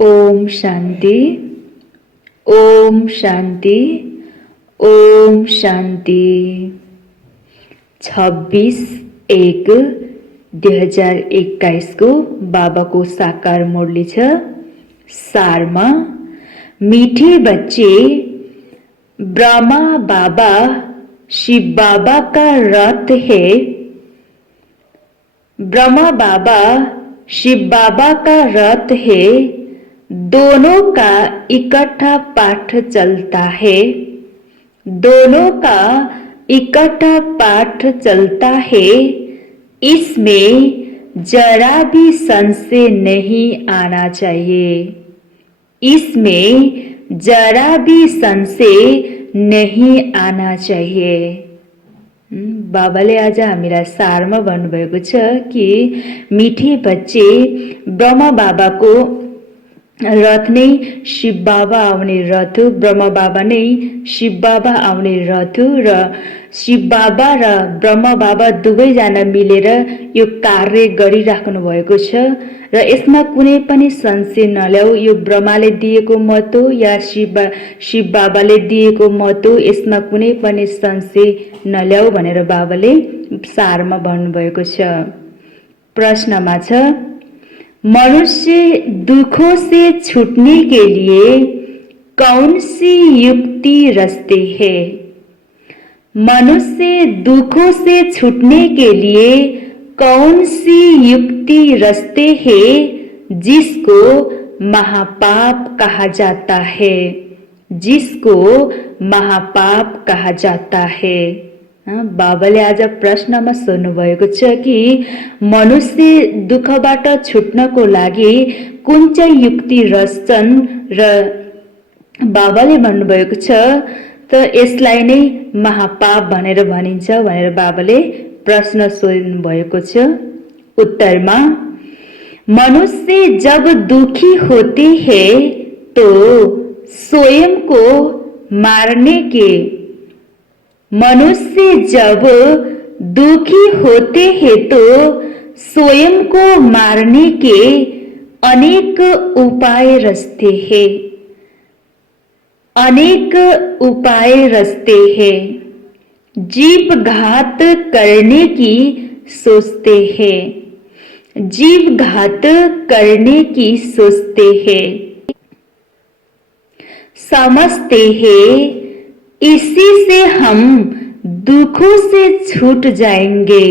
ओम शांति। ओम शांति। ओम शांति। 26/1/2021 को बाबाको साकार मुरली छ। सारमा मीठे बच्चे, ब्रह्मा बाबा शिव बाबा का रथ है। ब्रह्मा बाबा शिव बाबा का रथ है। दोनों का इकट्ठा पाठ चलता है। दोनों का इकट्ठा पाठ चलता है। इसमें जरा भी संशय नहीं आना चाहिए। इसमें जरा भी संशय नहीं आना चाहिए। बाबाले आज हामीलाई सारमा भन्नुभएको छ कि मीठे बच्चे, ब्रह्मा बाबाको रथ नै शिव बाबा आउने रथ, ब्रह्मा बाबा नै शिव बाबा आउने रथ र शिव बाबा र ब्रह्मा बाबा दुवैजना मिलेर यो कार्य गरिराख्नु भएको छ र यसमा कुनै पनि संशय नल्याऊ। यो ब्रह्माले दिएको मत हो या शिव बाबाले दिएको मत हो, यसमा कुनै पनि संशय नल्याऊ भनेर बाबाले सारमा भन्नुभएको छ। प्रश्नमा छ, मनुष्य दुखों से छूटने के लिए कौन सी युक्ति रचते हैं? मनुष्य दुखों से छूटने के लिए कौन सी युक्ति रचते हैं जिसको महापाप कहा जाता है? जिसको महापाप कहा जाता है। बाबाले आज प्रश्नमा सोध्नुभएको छ कि मनुष्य दुःखबाट छुट्नको लागि कुन चाहिँ युक्ति रच्छन् र बाबाले भन्नुभएको छ त यसलाई नै महापाप भनेर भनिन्छ भनेर बाबाले प्रश्न सोध्नु भएको छ। उत्तरमा, मनुष्य जब दुखी होते हैं तो स्वयं को मारने के मनुष्य जब दुखी होते हैं तो स्वयं को मारने के अनेक उपाय रचते हैं। अनेक उपाय रचते हैं। जीव घात करने की सोचते हैं। जीव घात करने की सोचते हैं। समझते हैं इसी से हम दुखों से छूट जाएंगे।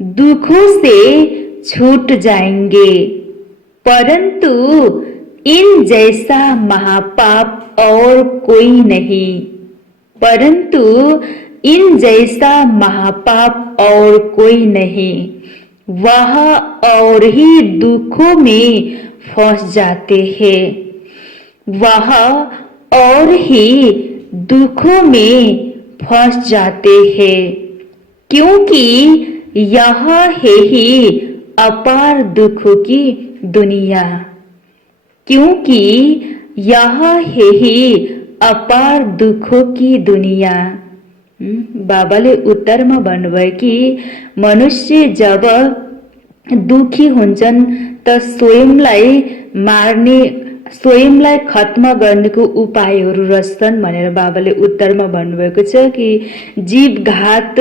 दुखों से छूट जाएंगे। परंतु इन जैसा महापाप और कोई नहीं। परंतु इन जैसा महापाप और कोई नहीं। वह और ही दुखों में फंस जाते हैं। वह और ही दुखों में फंस जाते हैं, क्योंकि यह है ही अपार दुखों की दुनिया। क्योंकि यह है ही अपार दुखों की दुनिया। बाबाले उत्तरमा भन्नुभयो कि मनुष्य जब दुखी हुन्छन् त स्वयंलाई मार्ने, स्वयंलाई खत्म गर्नेको उपायहरू रच्छन् भनेर बाबाले उत्तरमा भन्नुभएको छ कि जीव घात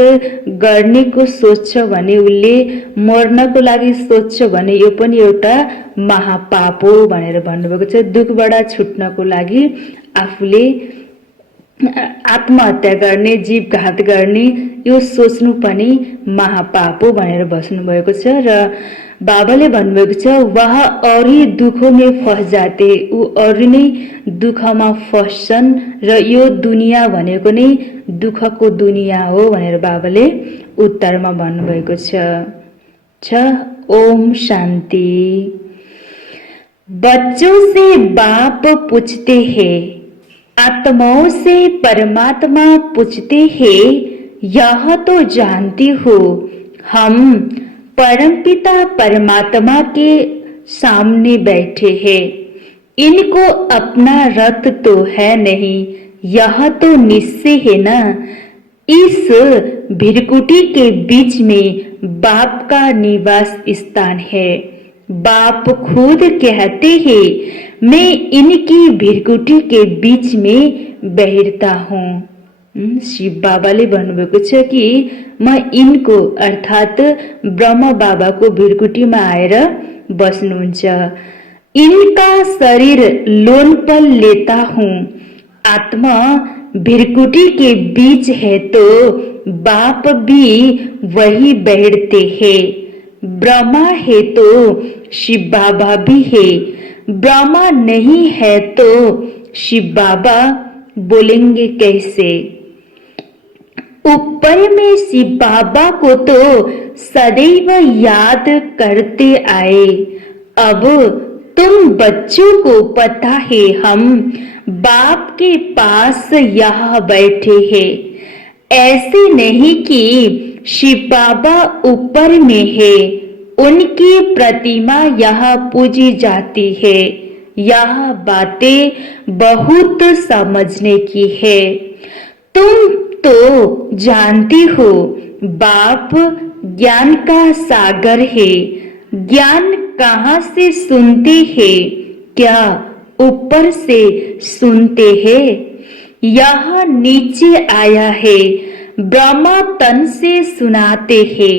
गर्नेको सोच्छ भने, उसले मर्नको लागि सोच्छ भने यो पनि एउटा महापाप हो भनेर भन्नुभएको छ। दुखबाट छुट्नको लागि आफूले आत्महत्या गर्ने, जीव घात गर्ने यो सोच्नु पनि महापाप हो भनेर बस्नुभएको छ र बाबाले भन्नुभएको छ, वह और ही दुखों में फंस जाते, ऊ अरू नै दुखमा फस्छन् र यो दुनिया भनेको नै दुखको दुनिया हो भनेर बाबाले उत्तरमा भन्नुभएको छ। ओम शांति। बच्चों से बाप पूछते हैं, आत्माओं से परमात्मा पूछते हैं, यह तो जानती हो हम परमपिता परमात्मा के सामने बैठे हैं। इनको अपना रथ तो है नहीं, यह तो निश्चय है ना। इस भीड़कुटी के बीच में बाप का निवास स्थान है। बाप खुद कहते हैं मैं इनकी भृकुटी के बीच में बैठता हूँ। शिव बाबाले भन्नुभएको छ कि म इनको अर्थात ब्रह्म बाबाको भृकुटीमा आएर बस्नुहुन्छ। इनका शरीर लोनपल लेता हूँ। आत्मा भृकुटी के बीच है तो बाप भी वही बैठते हैं। ब्रह्मा है तो शिव बाबा भी है। ब्रह्मा नहीं है तो शिव बाबा बोलेंगे कैसे? ऊपर में शिव बाबा को तो सदैव याद करते आए। अब तुम बच्चों को पता है हम बाप के पास यहाँ बैठे हैं। ऐसे नहीं कि शिव बाबा ऊपर में है, उनकी प्रतिमा यहाँ पूजी जाती है। यह बातें बहुत समझने की है। तुम तो जानती हो बाप ज्ञान का सागर है। ज्ञान कहाँ से सुनते हैं? क्या ऊपर से सुनते हैं? यह नीचे आया है, ब्रह्मा तन से सुनाते हैं।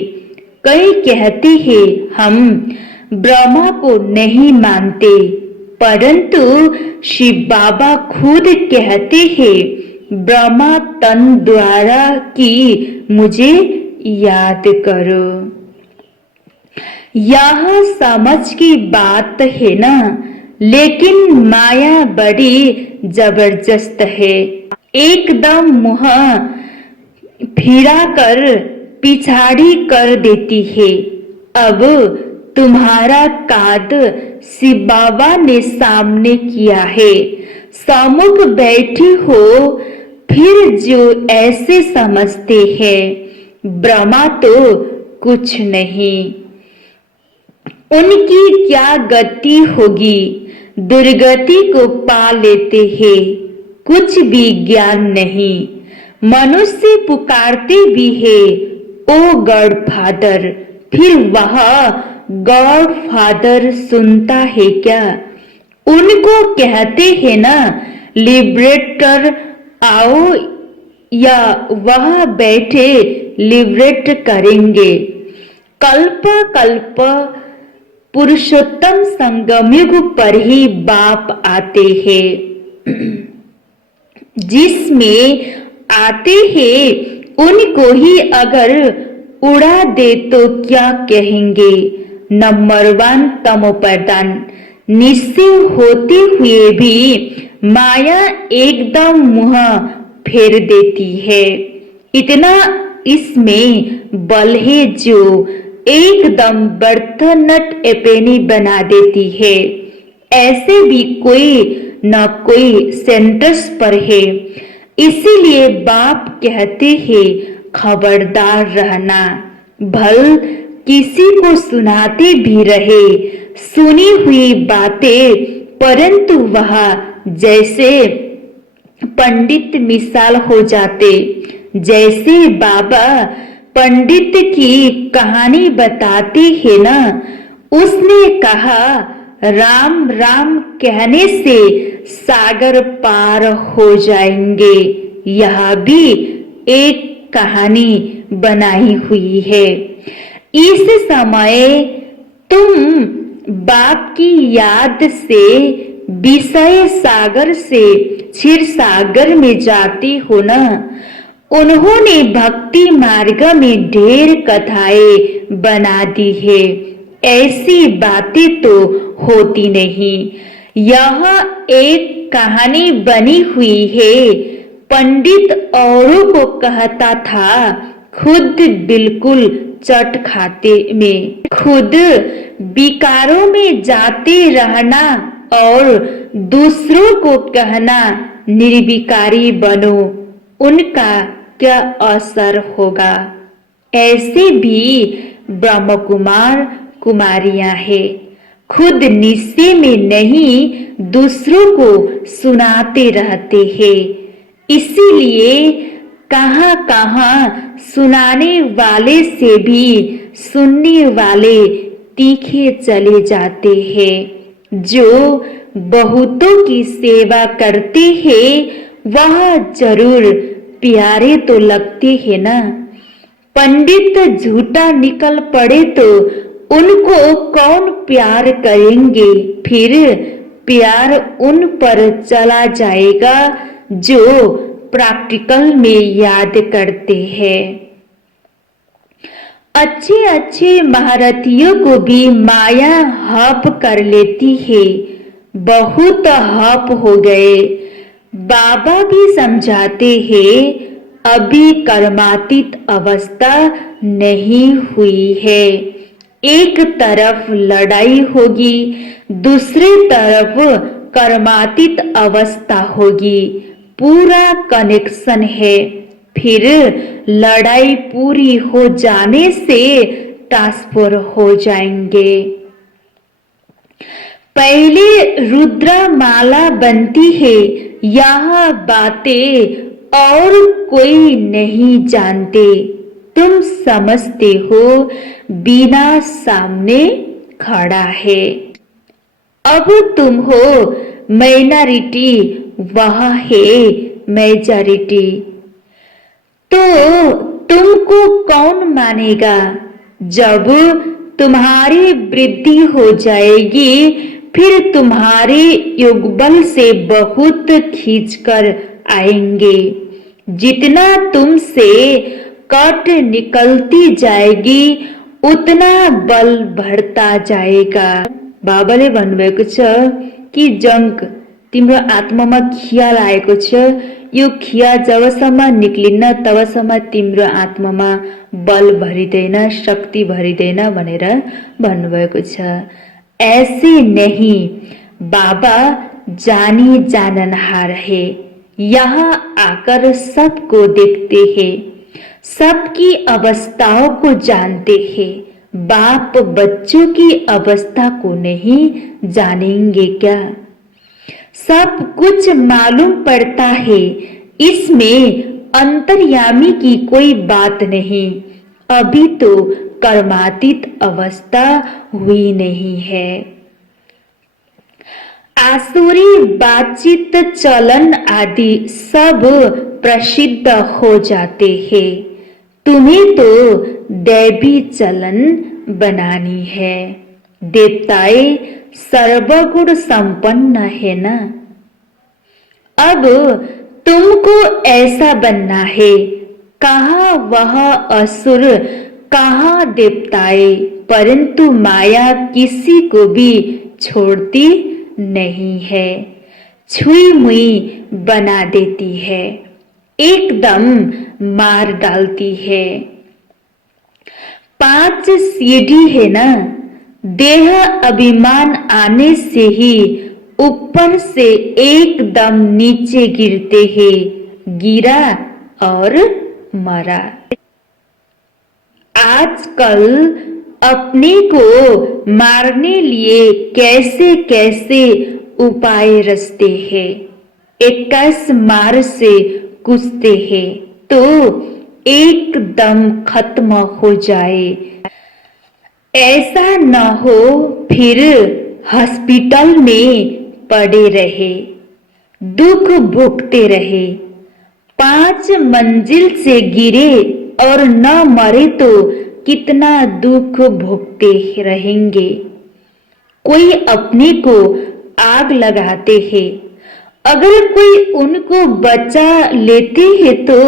कई कहते हैं हम ब्रह्मा को नहीं मानते, परंतु शिव बाबा खुद कहते हैं ब्रह्मा तन द्वारा कि मुझे याद करो। यह समझ की बात है ना, लेकिन माया बड़ी जबरदस्त है। एकदम मुंह फिरा कर पिछाड़ी कर देती है। अब तुम्हारा काद शिव बाबा ने सामने किया है, सम्मुख बैठी हो, फिर जो ऐसे समझते हैं ब्रह्मा तो कुछ नहीं। उनकी क्या गति होगी? दुर्गति को पा लेते हैं, कुछ भी ज्ञान नहीं। मनुष्य पुकारते भी है ओ गॉड फादर, फिर वह गॉड फादर सुनता है क्या? उनको कहते हैं ना लिबरेटर आओ, या वह बैठे लिबरेट करेंगे। कल्प कल्प पुरुषोत्तम संगमयुग पर ही बाप आते हैं। जिसमें आते हैं उनको ही अगर उड़ा दे तो क्या कहेंगे? नंबर 1 तमोप्रधान निश्चय होते हुए भी माया एकदम मुंह फेर देती है। इतना इसमें बल है जो एकदम बर्तनट एपेनी बना देती है। ऐसे भी कोई न कोई सेंटर्स पर है। इसीलिए बाप कहते हैं खबरदार रहना। भल किसी को सुनाते भी रहे सुनी हुई बातें, परंतु वह जैसे पंडित मिसाल हो जाते। जैसे बाबा पंडित की कहानी बताते हैं ना, उसने कहा राम राम कहने से सागर पार हो जाएंगे। यह भी एक कहानी बनाई हुई है। इस समय तुम बाप की याद से विषय सागर से क्षीर सागर में जाती हो ना। उन्होंने भक्ति मार्ग में ढेर कथाएं बना दी है। ऐसी बातें तो होती नहीं। यह एक कहानी बनी हुई है। पंडित औरों को कहता था, खुद बिल्कुल चट खाते में, खुद विकारों में जाते रहना और दूसरों को कहना निर्विकारी बनो। उनका क्या असर होगा? ऐसे भी ब्रह्म कुमार कुमारियां हैं, खुद निश्चय में नहीं दूसरों को सुनाते रहते हैं। इसीलिए कहां कहां सुनाने वाले से भी सुनने वाले तीखे चले जाते हैं। जो बहुतों की सेवा करते हैं वह जरूर प्यारे तो लगते हैं ना। पंडित झूठा निकल पड़े तो उनको कौन प्यार करेंगे। फिर प्यार उन पर चला जाएगा जो प्रैक्टिकल में याद करते हैं। अच्छे अच्छे महारथियों को भी माया हप कर लेती है। बहुत हप हो गए। बाबा भी समझाते हैं अभी कर्मातीत अवस्था नहीं हुई है। एक तरफ लड़ाई होगी, दूसरी तरफ कर्मातीत अवस्था होगी। पूरा कनेक्शन है। फिर लड़ाई पूरी हो जाने से ट्रांसफर हो जाएंगे। पहले रुद्र माला बनती है। यह बातें और कोई नहीं जानते। तुम समझते हो बिना सामने खड़ा है। अब तुम हो माइनॉरिटी, वह है मेजॉरिटी। तो तुमको कौन मानेगा। जब तुम्हारी वृद्धि हो जाएगी फिर तुम्हारे युगबल से बहुत खींचकर आएंगे। जितना तुमसे कट निकलती जाएगी उतना बल बढ़ता जाएगा। बाबाले भन्नुभएको छ कि जंक तिम्रो आत्मामा खियाल आएको छ। यो खिया जबसम्म निक्लिन्न तबसम्म तिम्रो आत्मामा बल भरिँदैन, शक्ति भरिँदैन भनेर भन्नुभएको छ। ऐसे नहीं, बाबा जानी जाननहार है। यहाँ आकर सबको देखते हैं, सबकी अवस्थाओं को जानते हैं। बाप बच्चों की अवस्था को नहीं जानेंगे क्या। सब कुछ मालूम पड़ता है। इसमें अंतर्यामी की कोई बात नहीं। अभी तो कर्मातीत अवस्था हुई नहीं है। आसुरी बातचीत चलन आदि सब प्रसिद्ध हो जाते हैं। तुम्हें तो दैवी चलन बनानी है। देवताएं सर्वगुण संपन्न है ना। अब तुमको ऐसा बनना है। कहाँ वह असुर, कहाँ देवताएं, परंतु माया किसी को भी छोड़ती नहीं है। छुई मुई बना देती है, एकदम मार डालती है। 5 सीढ़ी है ना। देह अभिमान आने से ही ऊपर से एकदम नीचे गिरते हैं। गिरा और मरा। आजकल अपने को मारने लिए कैसे कैसे उपाय रचते हैं। 21 मार से कूदते हैं तो एकदम खत्म हो जाए। ऐसा न हो फिर हॉस्पिटल में पड़े रहे, दुख भोगते रहे। 5 मंजिल से गिरे और न मरे तो कितना दुख भोगते रहेंगे। कोई अपने को आग लगाते हैं, अगर कोई उनको बचा लेते हैं तो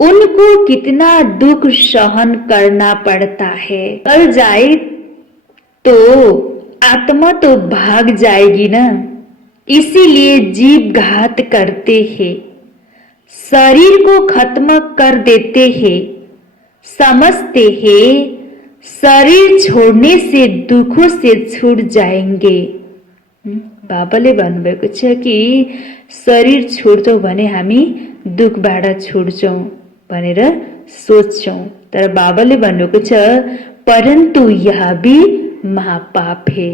उनको कितना दुख सहन करना पड़ता है। कर जाए तो आत्मा तो भाग जाएगी ना। इसीलिए जीव घात करते हैं, शरीर को खत्म कर देते हैं। समझते हैं शरीर छोड़ने से दुखों से छूट जाएंगे। बाबाले भन्नुभएको छ कि शरीर छोड्छौं भने हामी दुखबाट छुट्छौं भनेर सोच्छौं। तर बाबाले भन्नुभएको छ परन्तु यह भी महापाप है।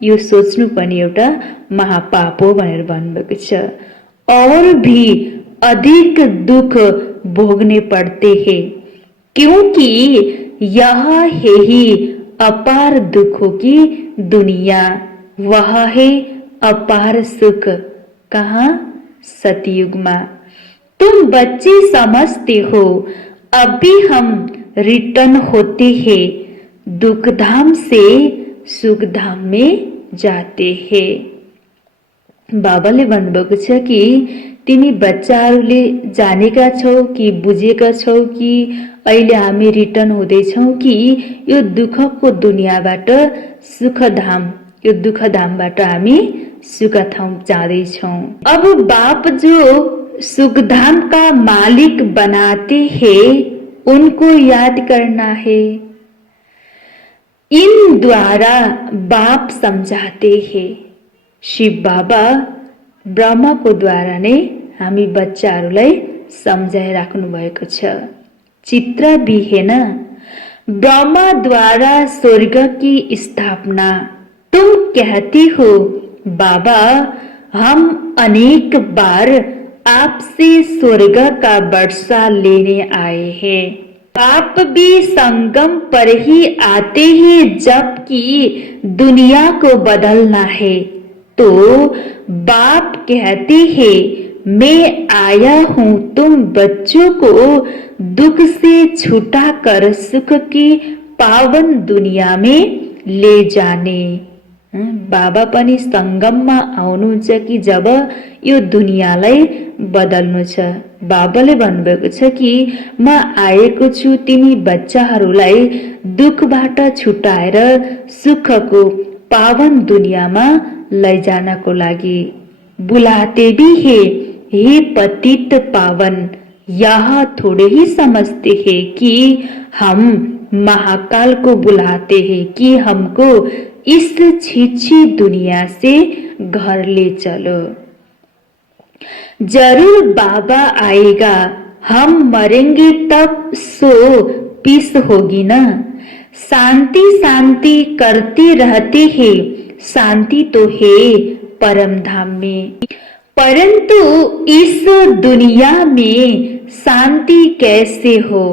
यो सोच्नु पनि एउटा महापाप हो भनेर भन्नुभएको छ। और भी अधिक दुख भोगने पड़ते हैं क्योंकि यह है ही अपार दुखों की दुनिया, वह है अपार सुख। कहाँ? सतयुग में। तुम बच्चे समझते हो, अभी हम रिटर्न होते हैं, दुख धाम से सुख धाम में जाते हैं। बाबाले भन्नुभएको छ कि तिमी बच्चाहरूले जानेका छौ कि बुझेका छौ कि अहिले हामी रिटर्न हुँदैछौ कि यो दुःखको दुनियाँबाट सुखधाम, यो दुःखधामबाट हामी सुखधाम जाँदैछौ। अब बाप जो सुखधाम का मालिक बनाते हैं, उनको याद करना है। इन द्वारा बाप समझाते हैं। शिव बाबा ब्रह्माको द्वारा नै हामी बच्चाहरूलाई सम्झाइराख्नु भएको छ। चित्र विहीन ब्रह्मा द्वारा स्वर्ग की स्थापना। तुम कहती हो बाबा, हम अनेक बार आपसे स्वर्ग का वर्षा लेने आए हैं। आप भी संगम पर ही आते हैं, जबकि दुनिया को बदलना है। तो बाप कहते हैं, मैं आया हूँ तुम बच्चों को दुख से छुटाकर सुख की पावन दुनिया में ले जाने। बाबा पनि संगममा आउनुहुन्छ कि जब यो दुनियाँलाई बदल्नु छ। बाबाले भन्नुभएको छ कि म आएको छु तिमी बच्चाहरूलाई दुखबाट छुटाएर सुखको पावन दुनियाँमा लैजानको लागि। बुलाते भी है, हे पतित पावन, यह थोड़े ही समझते हैं कि हम महाकाल को बुलाते हैं कि हमको इस छीछी दुनिया से घर ले चलो। जरूर बाबा आएगा, हम मरेंगे तब सो पीस होगी ना। शांति शांति करते रहते हैं, शांति तो है परम धाम में, परंतु इस दुनिया में शांति कैसे हो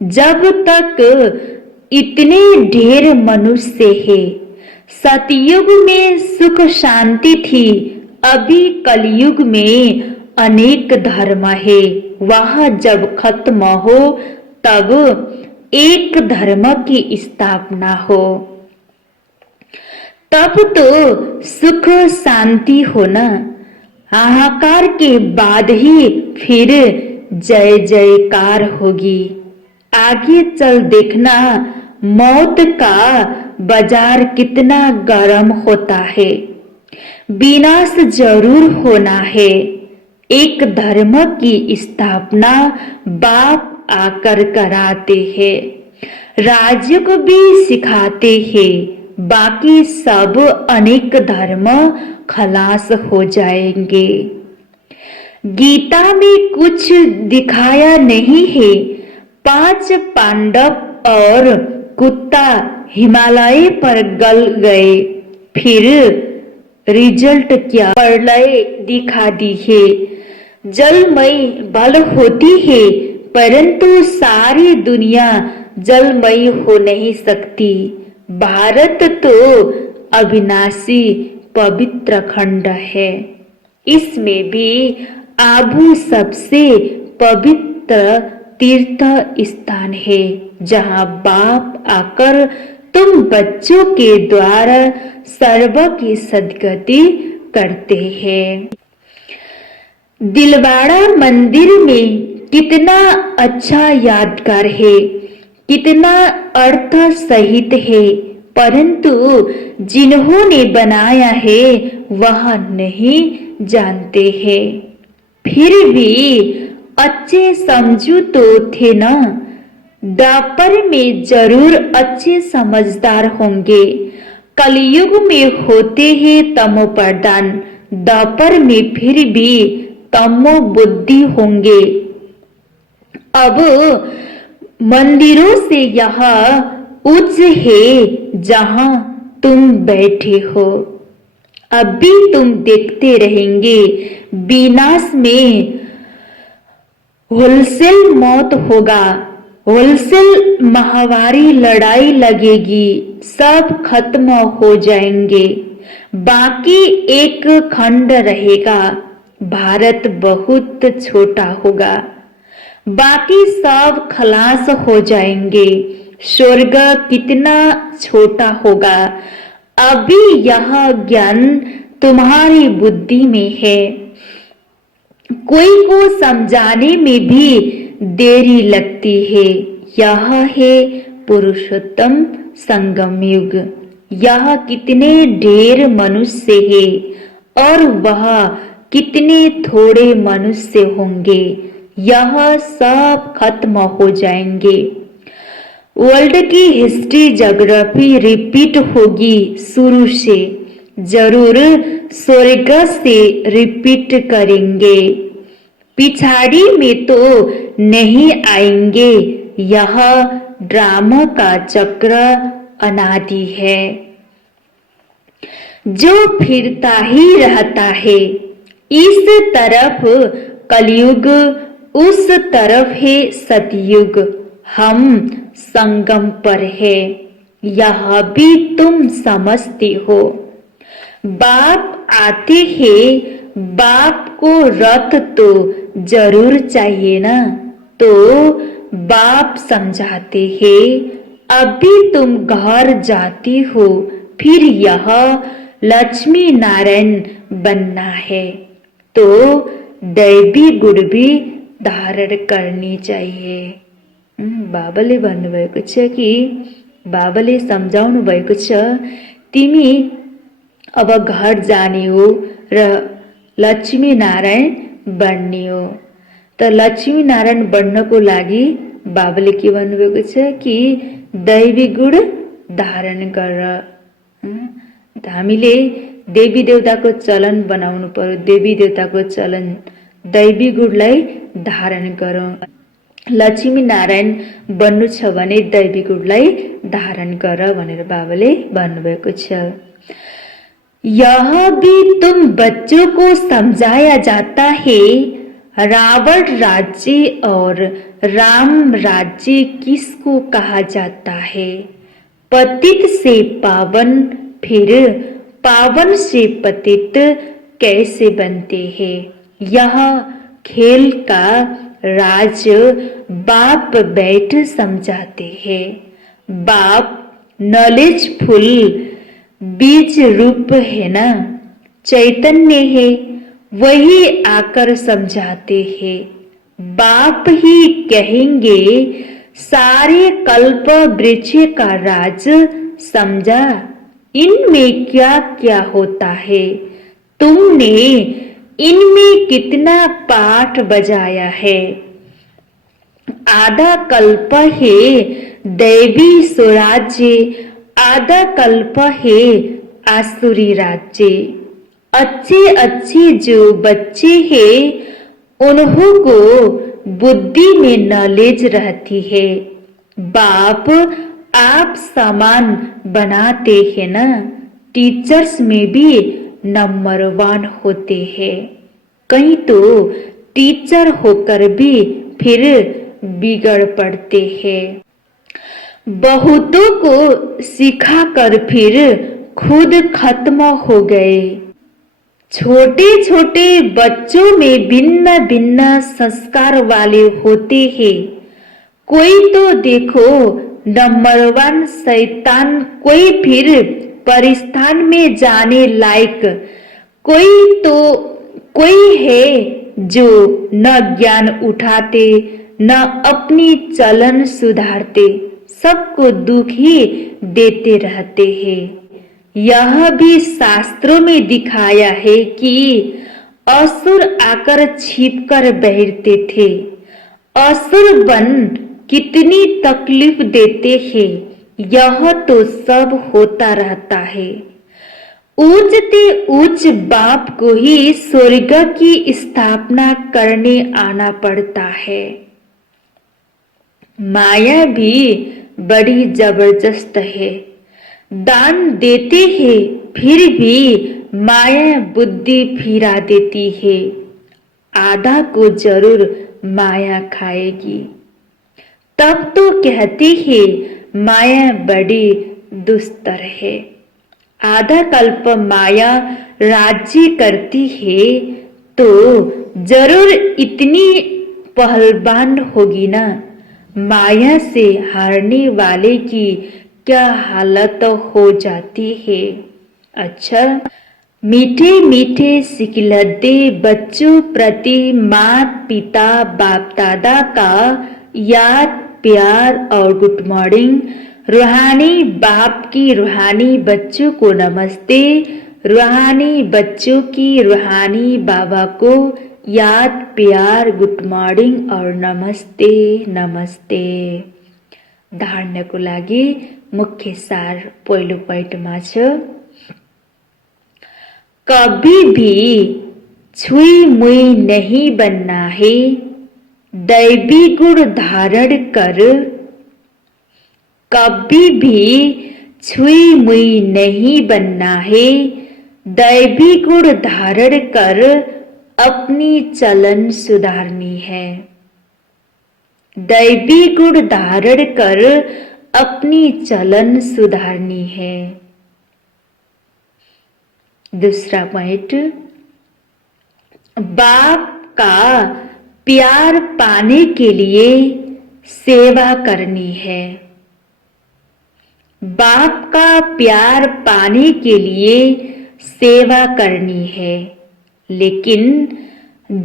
जब तक इतने ढेर मनुष्य है। सतयुग में सुख शांति थी, अभी कलयुग में अनेक धर्म है। वह जब खत्म हो तब एक धर्म की स्थापना हो, तब तो सुख शांति हो ना। हाहाकार के बाद ही फिर जय जयकार होगी। आगे चल देखना मौत का बाजार कितना गर्म होता है। विनाश जरूर होना है। एक धर्म की स्थापना बाप आकर कराते हैं, राज्य को भी सिखाते हैं, बाकी सब अनेक धर्म खलास हो जाएंगे। गीता में कुछ दिखाया नहीं है। 5 पांडव और कुत्ता हिमालय पर गल गए, फिर रिजल्ट क्या? प्रलय दिखा दी है। जलमय बल होती है, परंतु सारी दुनिया जलमयी हो नहीं सकती। भारत तो अविनाशी पवित्र खंड है, इसमें भी आबू सबसे पवित्र तीर्थ स्थान है, जहाँ बाप आकर तुम बच्चों के द्वारा सर्व की सदगति करते हैं। दिलवाड़ा मंदिर में कितना अच्छा यादगार है, कितना अर्थ सहित है, परंतु जिन्होंने बनाया है वह नहीं जानते हैं। फिर भी अच्छे समझू तो थे ना। द्वापर में जरूर अच्छे समझदार होंगे। कलयुग में होते हैं तमो प्रधान, द्वापर में फिर भी तमो बुद्धि होंगे। अब मंदिरों से यह उच्च है जहां तुम बैठे हो। अब भी तुम देखते रहेंगे, विनाश में होलसेल मौत होगा, होलसेल माहवारी लड़ाई लगेगी, सब खत्म हो जाएंगे, बाकी एक खंड रहेगा। भारत बहुत छोटा होगा, बाकी सब खलास हो जाएंगे। स्वर्ग कितना छोटा होगा। अभी यह ज्ञान तुम्हारी बुद्धि में है। कोई को समझाने में भी देरी लगती है। यह है पुरुषोत्तम संगम युग। यह कितने ढेर मनुष्य है और वह कितने थोड़े मनुष्य होंगे। यह सब खत्म हो जाएंगे। वर्ल्ड की हिस्ट्री ज्योग्राफी रिपीट होगी शुरू से। जरूर स्वर्ग से रिपीट करेंगे, पिछाड़ी में तो नहीं आएंगे। यह ड्रामा का चक्र अनादि है, जो फिरता ही रहता है। इस तरफ कलयुग, उस तरफ है सतयुग। हम संगम पर है, यह भी तुम समझते हो। बाप आते हैं, बाप को रथ तो जरूर चाहिए ना, तो बाप समझाते हैं। अभी तुम घर जाती हो, फिर यह लक्ष्मी नारायण बनना है, तो दैवी गुण भी धारण करनी चाहिए। बाबाले भन्नुभएको छ कि बाबाले सम्झाउनु भएको छ, तिमी अब घर जाने हो र लक्ष्मी नारायण बन्ने हो। त लक्ष्मी नारायण बन्नको लागि बाबाले के भन्नुभएको छ कि दैवी गुण धारण गर। हामीले देवी देवताको चलन बनाउनु पर्यो। देवी देवताको चलन, दैवी गुणलाई धारण गरौँ। लक्ष्मी नारायण बन्नु छ भने दैवी गुणलाई धारण गर भनेर बाबाले भन्नुभएको छ। यह भी तुम बच्चों को समझाया जाता है। रावण राज्य और राम राज्य किसको कहा जाता है? पतित से पावन, फिर पावन से पतित कैसे बनते हैं? यह खेल का राज बाप बैठ समझाते हैं। बाप नॉलेजफुल बीज रूप है ना, चैतन्य है, वही आकर समझाते हैं। बाप ही कहेंगे सारे कल्प वृक्ष का राज समझा, इनमें क्या क्या होता है। तुमने इनमें कितना पाठ बजाया है। आधा कल्प है दैवी स्वराज्य, आधा कल्प है आसुरी राज्य। अच्छे अच्छे जो बच्चे हैं उन्हों को बुद्धि में नॉलेज रहती है। बाप आप सामान बनाते हैं ना, टीचर्स में भी नंबर 1 होते हैं। कहीं तो टीचर होकर भी फिर बिगड़ पड़ते हैं। बहुतों को सिखाकर फिर खुद खत्म हो गए। छोटे छोटे बच्चों में भिन्न भिन्न संस्कार वाले होते हैं। कोई तो देखो नंबर 1 शैतान, कोई फिर परिस्थान में जाने लायक, कोई है जो न ज्ञान उठाते न अपनी चलन सुधारते, सबको दुख ही देते रहते हैं। यह भी शास्त्रों में दिखाया है कि असुर आकर छिपकर बैठते थे। असुर बन कितनी तकलीफ देते हैं, यह तो सब होता रहता है। ऊंचते ऊंच बाप को ही स्वर्ग की स्थापना करने आना पड़ता है। माया भी बड़ी जबरदस्त है। दान देते हैं फिर भी माया बुद्धि फिरा देती है। आधा को जरूर माया खाएगी। तब तो कहती है माया बड़ी दुस्तर है। आधा कल्प माया राज्य करती है तो जरूर इतनी पहलवान होगी ना। माया से हारने वाले की क्या हालत हो जाती है। अच्छा, मीठे मीठे सिखलते बच्चों प्रति माता पिता बाप दादा का याद प्यार और गुड मॉर्निंग। रूहानी बाप की रूहानी बच्चों को नमस्ते। रूहानी बच्चों की रूहानी बाबा को याद प्यार गुड मॉर्निंग और नमस्ते नमस्ते। धार्नको लागि मुख्य सार पहिलो पोइन्टमा छ, कभी भी छुई मुई नहीं बनना है, दैवी गुण धारण कर। कभी भी छुई मुई नहीं बनना है, दैवी गुण धारण कर अपनी चलन सुधारनी है। दैवी गुण धारण कर अपनी चलन सुधारनी है। दूसरा पॉइंट, बाप का प्यार पाने के लिए सेवा करनी है। बाप का प्यार पाने के लिए सेवा करनी है, लेकिन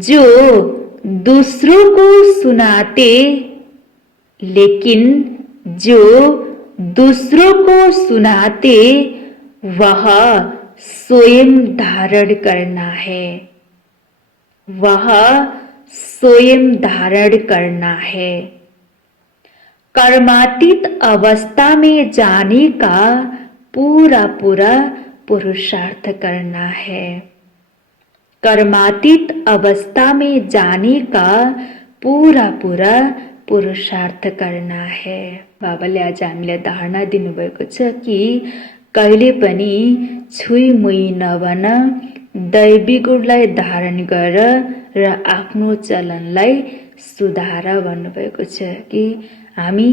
जो दूसरों को सुनाते वह स्वयं धारण करना है। वह स्वयं धारण करना है। कर्मातीत अवस्था में जाने का पूरा पूरा पुरुषार्थ करना है। कर्मातीत अवस्था में जाने का पूरा पूरा पुरुषार्थ करना है। बाबाले आज हामीलाई धारणा दिनुभएको छ कि कहिले पनि छुई मुई नबन, दैवी गुणलाई धारण गर र आफ्नो चलनलाई सुधार भन्नुभएको छ कि हामी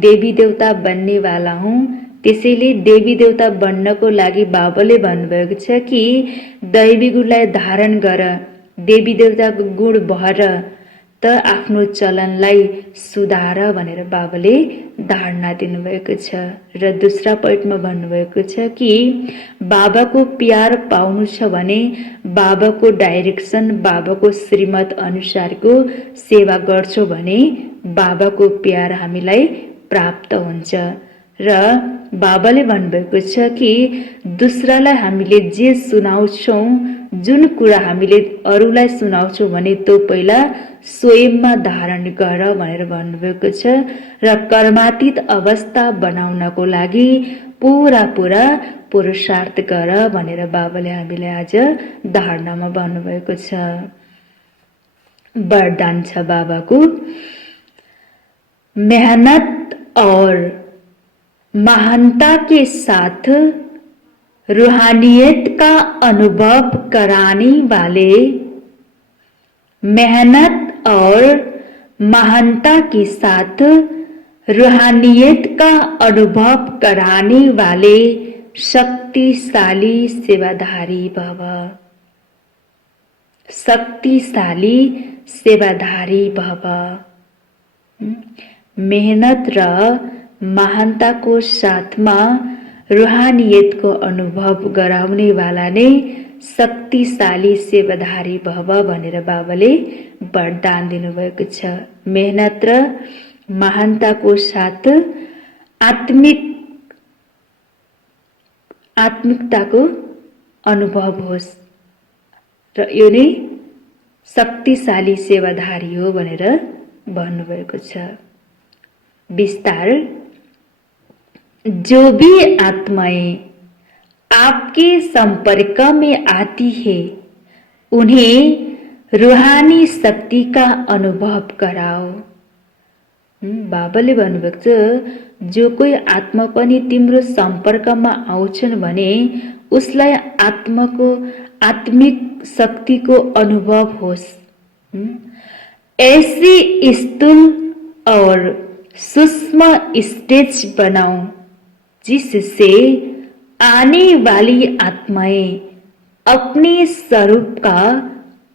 देवी देवता बन्नेवाला हौं। त्यसैले देवी देवता बन्नको लागि बाबाले भन्नुभएको छ कि दैवी गुणलाई धारण गर, देवी देवताको गुण भर त आफ्नो चलनलाई सुधार भनेर बाबाले धारणा दिनुभएको छ। र दोस्रा पोइन्टमा भन्नुभएको छ कि बाबाको प्यार पाउनु छ भने बाबाको डाइरेक्सन, बाबाको श्रीमत अनुसारको सेवा गर्छौ भने बाबाको प्यार हामीलाई प्राप्त हुन्छ। र बाबाले भन्नुभएको छ कि दुसरालाई हामीले जे सुनाउँछौं, जुन कुरा हामीले अरूलाई सुनाउँछौं भने त्यो पहिला स्वयंमा धारण गर भनेर भन्नुभएको छ। र कर्मातीत अवस्था बनाउनको लागि पूरा पूरा पुरुषार्थ गर भनेर बाबाले हामीलाई आज धारणामा भन्नुभएको छ। वरदान छ बाबाको, मेहनत और महानता के साथ रूहानियत का अनुभव कराने वाले, मेहनत और महानता के साथ रूहानियत का अनुभव कराने वाले शक्तिशाली सेवाधारी भव। शक्तिशाली सेवाधारी भव। मेहनत र महानताको साथमा रूहानियतको अनुभव गराउने वाला नै शक्तिशाली सेवाधारी भव भनेर बाबाले वरदान दिनुभएको छ। मेहनत र महानताको साथ आत्मिकताको अनुभव होस् र यो नै शक्तिशाली सेवाधारी हो भनेर भन्नुभएको छ। विस्तार, जो भी आत्माएं आपके संपर्क में आती है उन्हें रूहानी शक्ति का अनुभव कराओ। बाबाले भन्नुभएको छ, जो कोही आत्मा पनि तिम्रो सम्पर्कमा आउँछन् भने उसलाई आत्मिक शक्तिको अनुभव होस्। ऐसी स्थूल और सूक्ष्म स्टेज बनाओ जिससे आने वाली आत्माएं अपने स्वरूप का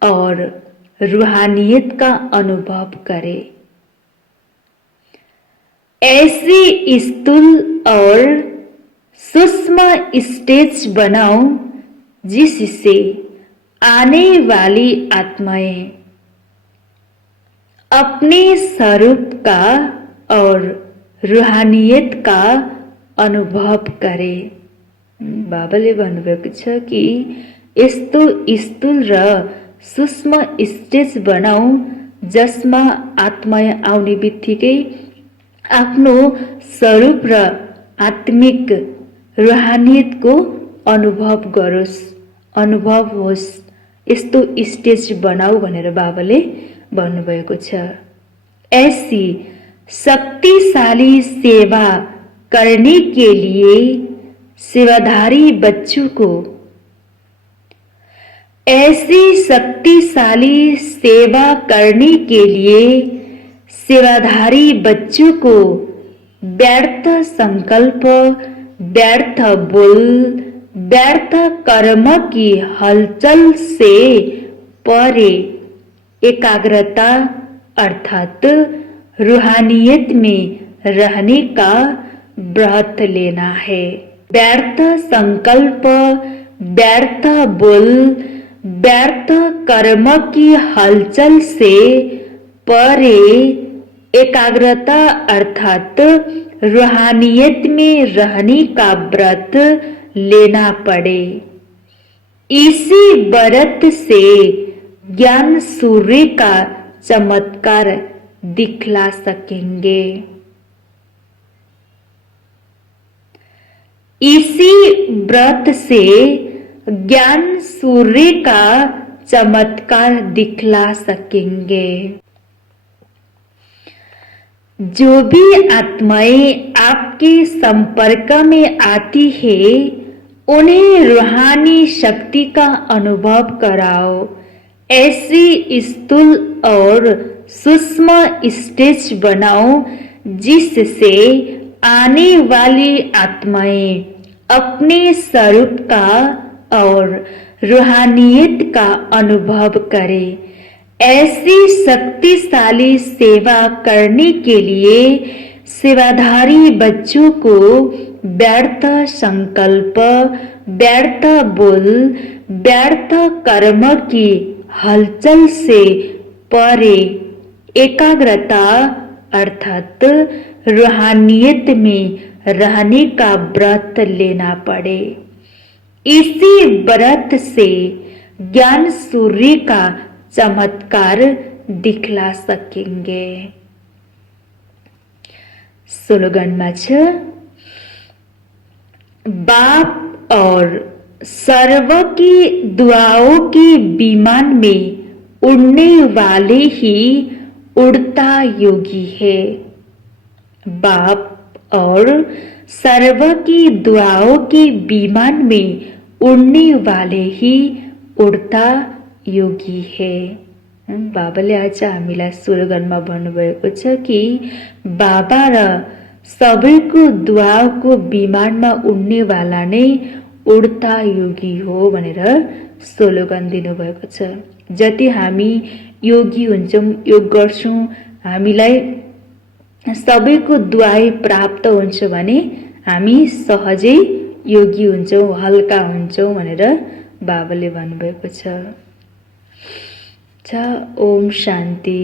और रूहानियत का अनुभव करें। ऐसी स्थूल और सूक्ष्म स्टेज बनाओ जिससे आने वाली आत्माएं अपने स्वरूप का और रूहानियत का अनुभव करे। बाबाले भन्नुभएको छ कि यस्तो स्थूल र सूक्ष्म स्टेज बनाऊ जसमा आत्मा आउने बित्तिकै आफ्नो स्वरूप र आत्मिक रूहानियतको अनुभव गरोस्, अनुभव होस्। यस्तो स्टेज बनाऊ भनेर बाबाले भन्नुभएको छ। ऐसी शक्तिशाली सेवा करने के लिए सेवाधारी बच्चों को, ऐसी शक्तिशाली सेवा करने के लिए सेवाधारी बच्चों को व्यर्थ संकल्प, व्यर्थ बोल, व्यर्थ कर्म की हलचल से परे एकाग्रता अर्थात रूहानियत में रहने का व्रत लेना है। व्यर्थ संकल्प, व्यर्थ बोल, व्यर्थ कर्म की हलचल से परे एकाग्रता अर्थात रूहानियत में रहने का व्रत लेना पड़े। इसी व्रत से ज्ञान सूर्य का चमत्कार दिखला सकेंगे। इसी व्रत से ज्ञान सूर्य का चमत्कार दिखला सकेंगे। जो भी आत्माएं आपके संपर्क में आती है उन्हें रूहानी शक्ति का अनुभव कराओ। ऐसी स्थूल और सूक्ष्म स्टेज बनाओ जिससे आने वाली आत्माएं अपने स्वरूप का और रूहानियत का अनुभव करें। ऐसी शक्तिशाली सेवा करने के लिए सेवाधारी बच्चों को व्यर्थ संकल्प, व्यर्थ बोल, व्यर्थ कर्म की हलचल से परे एकाग्रता अर्थात रूहानियत में रहने का व्रत लेना पड़े। इसी व्रत से ज्ञान सूर्य का चमत्कार दिखला सकेंगे। स्लोगनमा छ, बाप और सर्व की दुआओं के विमान में उड़ने वाले ही उड़ता योगी है। बाप और सर्व की दुआओं के विमान में उड़ने वाले ही उड़ता योगी है। बाबाले आज हामीलाई स्लोगनमा भन्नुभएको छ कि बाबा र सबैको दुआको विमानमा उड्नेवाला नै उड्ता योगी हो भनेर स्लोगन दिनुभएको छ। जति हामी योगी हुन्छौँ, योग गर्छौँ, हामीलाई सबैको दुआई प्राप्त हुन्छ भने हामी सहजै योगी हुन्छौँ, हल्का हुन्छौँ भनेर बाबाले भन्नुभएको छ। ओम शान्ति।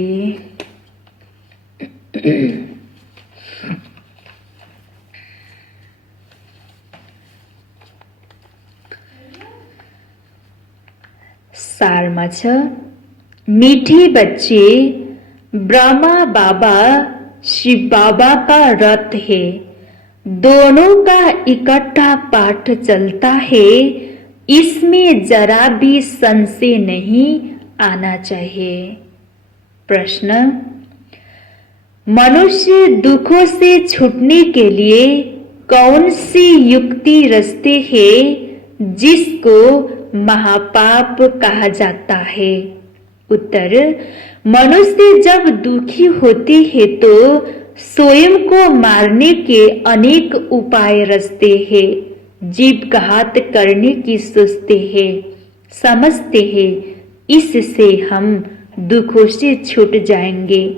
सारमा छ, मीठे बच्चे ब्रह्मा बाबा शिव बाबा का रथ है। दोनों का इकट्ठा पाठ चलता है। इसमें जरा भी संशय नहीं आना चाहिए। प्रश्न, मनुष्य दुखों से छूटने के लिए कौन सी युक्ति रचते हैं जिसको महापाप कहा जाता है? उत्तर, मनुष्य जब दुखी होते हैं तो स्वयं को मारने के अनेक उपाय रचते हैं, जीव घात करने की सोचते हैं, समझते हैं इससे हम दुखों से छूट जाएंगे।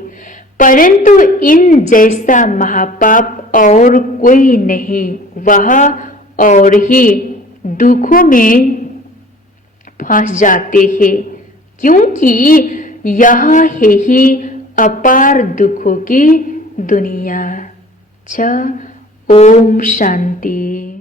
परंतु इन जैसा महापाप और कोई नहीं, वह और ही दुखों में फंस जाते हैं, क्योंकि यह है ही अपार दुखों की दुनिया। ओम शांति।